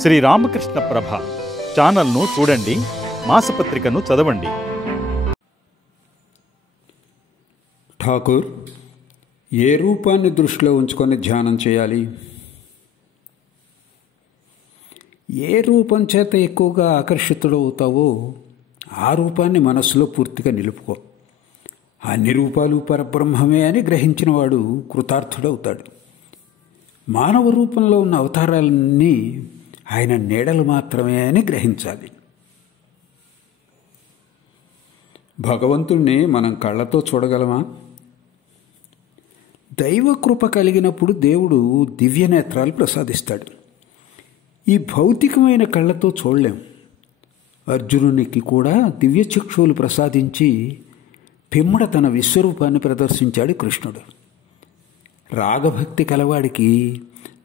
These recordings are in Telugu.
శ్రీ రామకృష్ణ ప్రభ ఛానల్ను చూడండి, మాసపత్రికను చదవండి. ఠాకూర్, ఏ రూపాన్ని దృష్టిలో ఉంచుకొని ధ్యానం చేయాలి? ఏ రూపం చేత ఎక్కువగా ఆకర్షితుడవుతావో ఆ రూపాన్ని మనస్సులో పూర్తిగా నిలుపుకో. అన్ని రూపాలు పరబ్రహ్మమే అని గ్రహించినవాడు కృతార్థుడవుతాడు. మానవ రూపంలో ఉన్న అవతారాలన్నీ ఆయన నీడలు మాత్రమే అని గ్రహించాలి. భగవంతుణ్ణి మనం కళ్ళతో చూడగలమా? దైవకృప కలిగినప్పుడు దేవుడు దివ్యనేత్రాలు ప్రసాదిస్తాడు. ఈ భౌతికమైన కళ్ళతో చూడలేం. అర్జునునికి కూడా దివ్యచక్షువులు ప్రసాదించి పిమ్మడ తన విశ్వరూపాన్ని ప్రదర్శించాడు కృష్ణుడు. రాగభక్తి కలవాడికి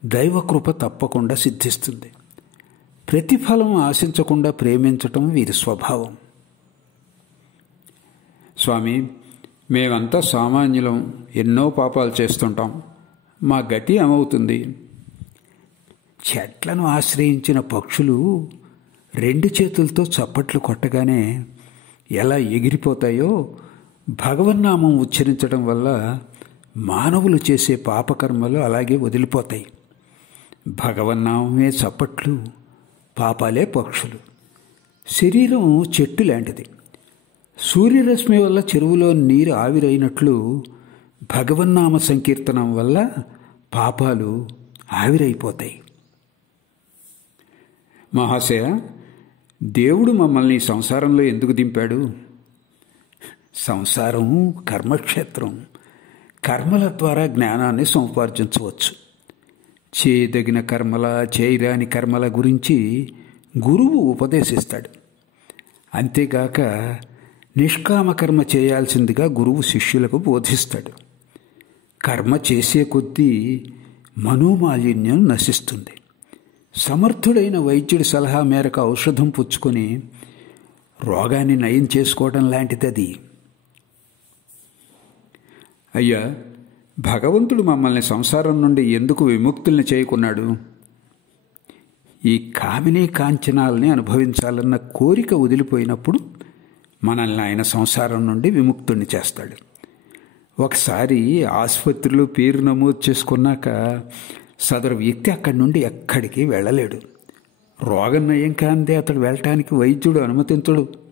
దైవకృప తప్పకుండా సిద్ధిస్తుంది. ప్రతిఫలం ఆశించకుండా ప్రేమించటం వీరి స్వభావం. స్వామి, మేమంతా సామాన్యులం, ఎన్నో పాపాలు చేస్తుంటాం, మా గతి ఏమవుతుంది? చెట్లను ఆశ్రయించిన పక్షులు రెండు చేతులతో చప్పట్లు కొట్టగానే ఎలా ఎగిరిపోతాయో భగవన్నామం ఉచ్చరించడం వల్ల మానవులు చేసే పాపకర్మలు అలాగే వదిలిపోతాయి. భగవన్నామమే చప్పట్లు, పాపాలే పక్షులు. శరీరం చెట్టు లాంటిది. సూర్యరశ్మి వల్ల చెరువులో నీరు ఆవిరైనట్లు భగవన్నామ సంకీర్తనం వల్ల పాపాలు ఆవిరైపోతాయి. మహాశయ, దేవుడు మమ్మల్ని సంసారంలో ఎందుకు దింపాడు? సంసారం కర్మక్షేత్రం. కర్మల ద్వారా జ్ఞానాన్ని సముపార్జించవచ్చు. చేయదగిన కర్మల, చేయరాని కర్మల గురించి గురువు ఉపదేశిస్తాడు. అంతేగాక నిష్కామ కర్మ చేయాల్సిందిగా గురువు శిష్యులకు బోధిస్తాడు. కర్మ చేసే కొద్దీ మనోమాలిన్యం నశిస్తుంది. సమర్థుడైన వైద్యుడి సలహా మేరకు ఔషధం పుచ్చుకొని రోగాన్ని నయం చేసుకోవడం లాంటిది అది. అయ్యా, భగవంతుడు మమ్మల్ని సంసారం నుండి ఎందుకు విముక్తుల్ని చేయకున్నాడు? ఈ కామినీ కాంచనాలని అనుభవించాలన్న కోరిక వదిలిపోయినప్పుడు మనల్ని ఆయన సంసారం నుండి విముక్తుల్ని చేస్తాడు. ఒకసారి ఆసుపత్రిలో పేరు నమోదు చేసుకున్నాక సదరు వ్యక్తి అక్కడి నుండి ఎక్కడికి వెళ్ళలేడు. రోగం నయం కాందే అతడు వెళ్ళటానికి వైద్యుడు అనుమతించడు.